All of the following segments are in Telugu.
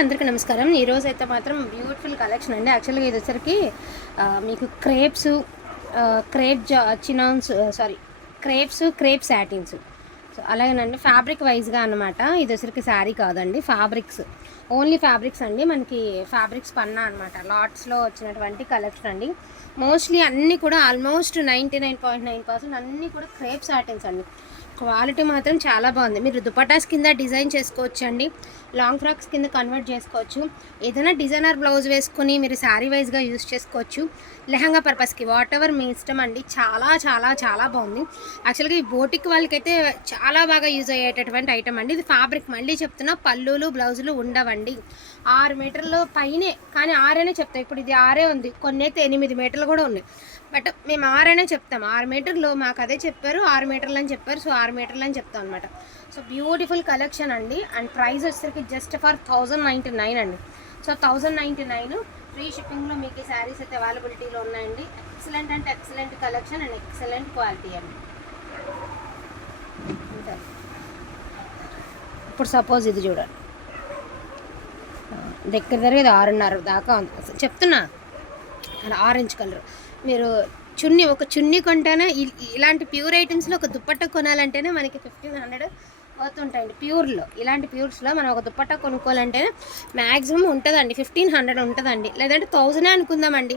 అందరికీ నమస్కారం. ఈరోజు అయితే మాత్రం బ్యూటిఫుల్ కలెక్షన్ అండి. యాక్చువల్గా ఇది వచ్చరికి మీకు క్రేప్స్, చినాన్స్, క్రేప్ సాటిన్స్. సో అలాగేనండి, ఫ్యాబ్రిక్ వైజ్గా అనమాట. ఇది వచ్చరికి శారీ కాదండి, ఫ్యాబ్రిక్స్, ఓన్లీ ఫ్యాబ్రిక్స్ అండి. మనకి ఫ్యాబ్రిక్స్ పన్నా అనమాట. లాట్స్లో వచ్చినటువంటి కలెక్షన్ అండి. మోస్ట్లీ అన్నీ కూడా ఆల్మోస్ట్ 99.9% అన్నీ కూడా క్రేప్ సాటిన్స్ అండి. క్వాలిటీ మాత్రం చాలా బాగుంది. మీరు దుపటాస్ కింద డిజైన్ చేసుకోవచ్చు అండి, లాంగ్ ఫ్రాక్స్ కింద కన్వర్ట్ చేసుకోవచ్చు. ఏదైనా డిజైనర్ బ్లౌజ్ వేసుకొని మీరు శారీ వైజ్గా యూస్ చేసుకోవచ్చు. లెహంగా పర్పస్కి వాట్ ఎవర్ మీ ఇష్టం అండి. చాలా చాలా చాలా బాగుంది. యాక్చువల్గా ఈ బోటిక్ వాళ్ళకైతే చాలా బాగా యూజ్ అయ్యేటటువంటి ఐటమ్ అండి. ఇది ఫ్యాబ్రిక్, మళ్ళీ చెప్తున్నా, పళ్ళులు బ్లౌజులు ఉండవండి. 6 మీటర్లు పైనే, కానీ 6 అనే చెప్తాం. ఇప్పుడు ఇది 6 ఉంది, కొన్ని అయితే 8 మీటర్లు కూడా ఉన్నాయి. బట్ మేము 6 అనే చెప్తాం. 6 మీటర్లు మాకు అదే చెప్పారు, 6 మీటర్లు అని చెప్పారు. సో 6 మీటర్లు అని చెప్తాం అనమాట. సో బ్యూటిఫుల్ కలెక్షన్ అండి. అండ్ ప్రైస్ వచ్చేసరికి జస్ట్ ఫర్ 1099 అండి. సో 1099 ఫ్రీ షిప్పింగ్లో మీకు ఈ శారీస్ అయితే అవైలబిలిటీలో ఉన్నాయండి. ఎక్సలెంట్ అంటే excellent collection and excellent quality అండి. ఇప్పుడు సపోజ్ ఇది చూడండి, దగ్గర ఇది 6.5 దాకా ఉంది చెప్తున్నా. ఆరెంజ్ కలర్, మీరు ఒక చున్నీ కొంటేనే ఇలాంటి ప్యూర్ ఐటమ్స్లో ఒక దుప్పట్ట కొనాలంటేనే మనకి 1500 అవుతుంటాయండి. ప్యూర్లో, ఇలాంటి ప్యూర్స్లో మనం ఒక దుప్పట్ట కొనుక్కోవాలంటేనే మ్యాక్సిమం ఉంటుందండి, 1500 ఉంటుందండి. లేదంటే 1000 అనుకుందామండి.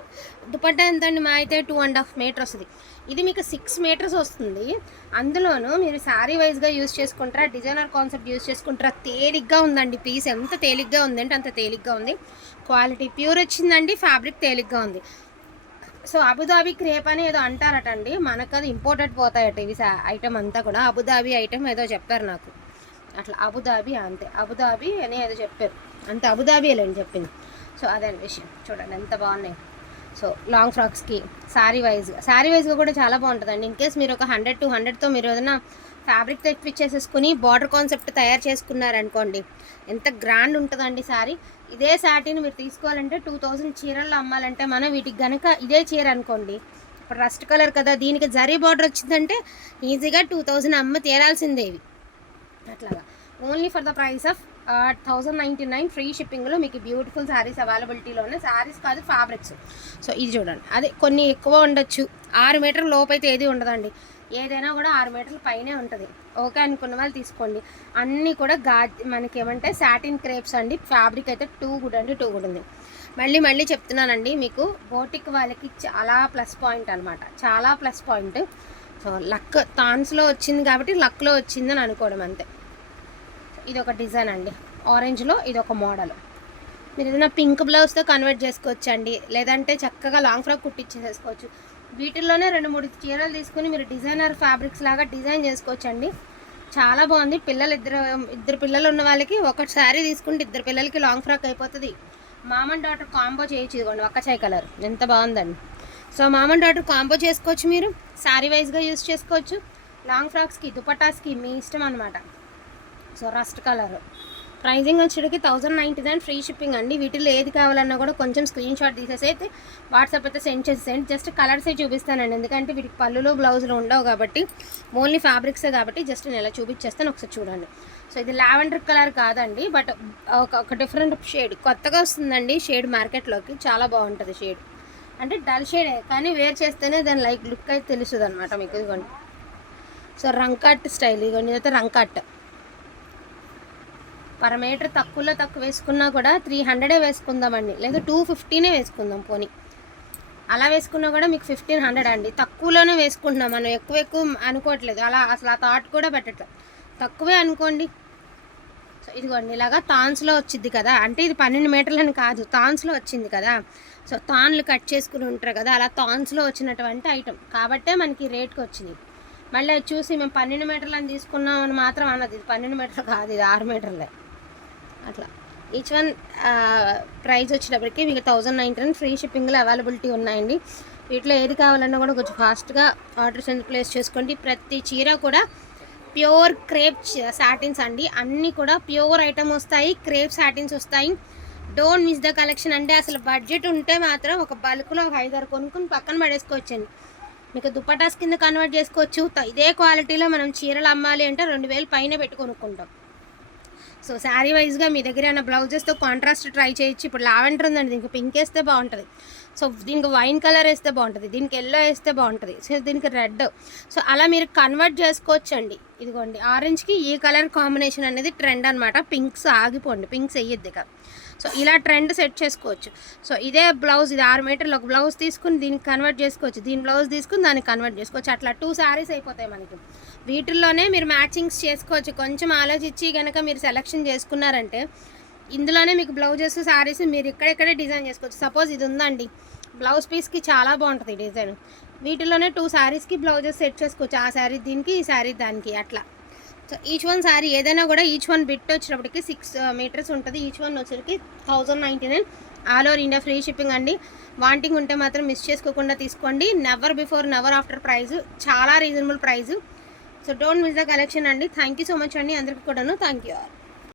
దుప్పట్ట ఎంత అండి? మా అయితే 2.5 మీటర్ వస్తుంది. ఇది మీకు 6 మీటర్స్ వస్తుంది. అందులోనూ మీరు శారీ వైజ్గా యూజ్ చేసుకుంటారా, డిజైనర్ కాన్సెప్ట్ యూజ్ చేసుకుంటారా, తేలిగ్గా ఉందండి. పీస్ ఎంత తేలిగ్గా ఉందంటే అంత తేలిగ్గా ఉంది. క్వాలిటీ ప్యూర్ వచ్చిందండి, ఫ్యాబ్రిక్ తేలిగ్గా ఉంది. సో అబుదాబీ క్రేప్ అని ఏదో అంటారటండి, మనకు అది ఇంపోర్టెడ్ పోతాయట ఇవి ఐటమ్ అంతా కూడా. అబుదాబీ ఐటమ్ ఏదో చెప్పారు నాకు, అట్లా అబుదాబీ, అంతే అబుదాబీ అని ఏదో చెప్పారు, అంతే అబుదాబీ అని చెప్పింది. సో అదే విషయం. చూడండి ఎంత బాగున్నాయి. సో లాంగ్ ఫ్రాక్స్కి శారీ వైజ్గా కూడా చాలా బాగుంటుందండి. ఇన్ కేస్ మీరు ఒక 100-200తో మీరు ఏదైనా ఫ్యాబ్రిక్ తెప్పించేసేసుకుని బార్డర్ కాన్సెప్ట్ తయారు చేసుకున్నారనుకోండి, ఎంత గ్రాండ్ ఉంటుందండి శారీ. ఇదే శారీని మీరు తీసుకోవాలంటే 2000 చీరల్లో అమ్మాలంటే మనం వీటికి కనుక ఇదే చీర అనుకోండి, ఇప్పుడు రస్ట్ కలర్ కదా, దీనికి జరీ బార్డర్ వచ్చిందంటే ఈజీగా 2000 అమ్మ తీరాల్సిందే ఇవి. అట్లాగా only for the price of 1099 free షిప్పింగ్లో మీకు బ్యూటిఫుల్ శారీస్ అవైలబిలిటీలో ఉన్నాయి. శారీస్ కాదు, ఫ్యాబ్రిక్స్. సో ఇది చూడండి, అదే కొన్ని ఎక్కువ ఉండొచ్చు, 6 మీటర్ లోపు అయితే ఏది ఉండదండి. ఏదైనా కూడా 6 మీటర్ల పైనే ఉంటుంది. ఓకే అనుకున్న వాళ్ళు తీసుకోండి. అన్నీ కూడా మనకి ఏమంటే సాటిన్ క్రేప్స్ అండి. ఫ్యాబ్రిక్ అయితే టూ గుడ్ ఉంది. మళ్ళీ చెప్తున్నానండి, మీకు బోటిక్ వాళ్ళకి చాలా ప్లస్ పాయింట్ అనమాట, చాలా ప్లస్ పాయింట్. సో లక్ థాన్స్లో వచ్చింది కాబట్టి లక్లో వచ్చిందని అనుకోవడం అంతే. ఇది ఒక డిజైన్ అండి, ఆరెంజ్లో ఇది ఒక మోడల్. మీరు ఏదైనా పింక్ బ్లౌజ్తో కన్వర్ట్ చేసుకోవచ్చండి, లేదంటే చక్కగా లాంగ్ ఫ్రాక్ కుట్టించేసుకోవచ్చు. వీటిల్లోనే 2-3 చీరలు తీసుకుని మీరు డిజైనర్ ఫ్యాబ్రిక్స్ లాగా డిజైన్ చేసుకోవచ్చండి. చాలా బాగుంది. ఇద్దరు పిల్లలు ఉన్న వాళ్ళకి ఒకటి శారీ తీసుకుంటే 2 పిల్లలకి లాంగ్ ఫ్రాక్ అయిపోతుంది. మామ్ అండ్ డాటర్ కాంబో చేయొచ్చు. ఇదిగోండి ఒక్కచాయ్ కలర్ ఎంత బాగుందండి. So mom and daughter combo చేసుకోవచ్చు, మీరు శారీ వైజ్గా యూజ్ చేసుకోవచ్చు. లాంగ్ ఫ్రాక్స్కి, దుపటాస్కి మీ ఇష్టం అనమాట. సో రస్ట్ కలర్, ప్రైజింగ్ వచ్చేటికి 1099 ఫ్రీ షిప్పింగ్ అండి. వీటిలో ఏది కావాలన్నా కూడా కొంచెం స్క్రీన్ షాట్ తీసేసి అయితే వాట్సాప్ అయితే సెండ్ చేసేయండి. జస్ట్ కలర్సే చూపిస్తానండి, ఎందుకంటే వీటికి పళ్ళులు బ్లౌజులు ఉండవు కాబట్టి, ఓన్లీ ఫ్యాబ్రిక్సే కాబట్టి జస్ట్ నేను ఇలా చూపించేస్తాను, ఒకసారి చూడండి. సో ఇది లావెండర్ కలర్ కాదండి, బట్ ఒక డిఫరెంట్ షేడ్ కొత్తగా వస్తుందండి. షేడ్ మార్కెట్లోకి చాలా బాగుంటుంది. షేడ్ అంటే డల్ షేడే, కానీ వేర్ చేస్తేనే దాని లైక్ లుక్ అయితే తెలుస్తుంది అనమాట మీకు. ఇదిగోండి, సో రంకట్ స్టైల్, ఇదిగోండి ఇదైతే రంకట్. పర్ మీటర్ తక్కువ వేసుకున్నా కూడా 300 వేసుకుందామండి, లేదా 250 వేసుకుందాం పోనీ. అలా వేసుకున్నా కూడా మీకు 1500 అండి. తక్కువలోనే వేసుకుంటున్నాం మనం, ఎక్కువ అనుకోవట్లేదు. అలా అసలు ఆ థాట్ కూడా పెట్టట్లేదు, తక్కువే అనుకోండి. సో ఇదిగోండి ఇలాగా థాన్స్లో వచ్చింది కదా, అంటే ఇది 12 మీటర్లని కాదు, థాన్స్లో వచ్చింది కదా. సో థాన్లు కట్ చేసుకుని ఉంటారు కదా, అలా థాన్స్లో వచ్చినటువంటి ఐటమ్ కాబట్టే మనకి రేట్కి వచ్చింది. మళ్ళీ చూసి మేము 12 మీటర్లని తీసుకున్నామని మాత్రం అన్నది, ఇది 12 మీటర్లు కాదు, ఇది 6 మీటర్లే. అట్లా ఈచ్ వన్ ప్రైస్ వచ్చేటప్పటికి మీకు 1099 ఫ్రీ షిప్పింగ్లో అవైలబిలిటీ ఉన్నాయండి. వీటిలో ఏది కావాలన్నా కూడా కొంచెం ఫాస్ట్గా ఆర్డర్స్ ఎందుకు ప్లేస్ చేసుకోండి. ప్రతి చీర కూడా ప్యూర్ క్రేప్ సాటిన్స్ అండి. అన్నీ కూడా ప్యూర్ ఐటమ్ వస్తాయి, క్రేప్ సాటిన్స్ వస్తాయి. Don't miss the collection. అంటే అసలు బడ్జెట్ ఉంటే మాత్రం ఒక బల్క్లో ఒక 5-6 కొనుక్కుని పక్కన పడేసుకోవచ్చండి. మీకు దుపటాస్ కింద కన్వర్ట్ చేసుకోవచ్చు. ఇదే క్వాలిటీలో మనం చీరలు అమ్మాలి అంటే 2000 పైన పెట్టి కొనుక్కుంటాం. సో శారీ వైజ్గా మీ దగ్గర ఏమైనా బ్లౌజెస్తో కాంట్రాస్ట్ ట్రై చేయొచ్చు. ఇప్పుడు లావెండర్ ఉందండి, దీనికి పింక్ వేస్తే బాగుంటుంది, సో దీనికి వైన్ కలర్ వేస్తే బాగుంటుంది, దీనికి ఎల్లో వేస్తే బాగుంటుంది, సో దీనికి రెడ్. సో అలా మీరు కన్వర్ట్ చేసుకోవచ్చు అండి. ఇదిగోండి ఆరెంజ్కి ఈ కలర్ కాంబినేషన్ అనేది ట్రెండ్ అనమాట. పింక్స్ ఆగిపోండి, పింక్స్ వేయద్దు ఇక. సో ఇలా ట్రెండ్ సెట్ చేసుకోవచ్చు. సో ఇదే బ్లౌజ్, ఇది 6 మీటర్లు ఒక బ్లౌజ్ తీసుకుని దీనికి కన్వర్ట్ చేసుకోవచ్చు, దీని బ్లౌజ్ తీసుకుని దానికి కన్వర్ట్ చేసుకోవచ్చు. అట్లా 2 శారీస్ అయిపోతాయి మనకి. వీటిల్లోనే మీరు మ్యాచింగ్స్ చేసుకోవచ్చు. కొంచెం ఆలోచించి కనుక మీరు సెలెక్షన్ చేసుకున్నారంటే ఇందులోనే మీకు బ్లౌజెస్ శారీస్ మీరు ఇక్కడెక్కడే డిజైన్ చేసుకోవచ్చు. సపోజ్ ఇది ఉందండి, బ్లౌజ్ పీస్కి చాలా బాగుంటుంది డిజైన్. వీటిలోనే 2 శారీస్కి బ్లౌజెస్ సెట్ చేసుకోవచ్చు. ఆ శారీ దీనికి, ఈ శారీ దానికి, అట్లా. సో ఈచ్ వన్ శారీ ఏదైనా కూడా ఈచ్ వన్ బిట్ వచ్చినప్పటికి 6 మీటర్స్ ఉంటుంది. ఈచ్ వన్ వచ్చరికి 1099, all over India free shipping అండి. వాంటింగ్ ఉంటే మాత్రం మిస్ చేసుకోకుండా తీసుకోండి. Never before never after price, చాలా reasonable price. So don't miss the collection అండి. థ్యాంక్ యూ సో మచ్ అండి అందరికీ కూడాను. Thank you all.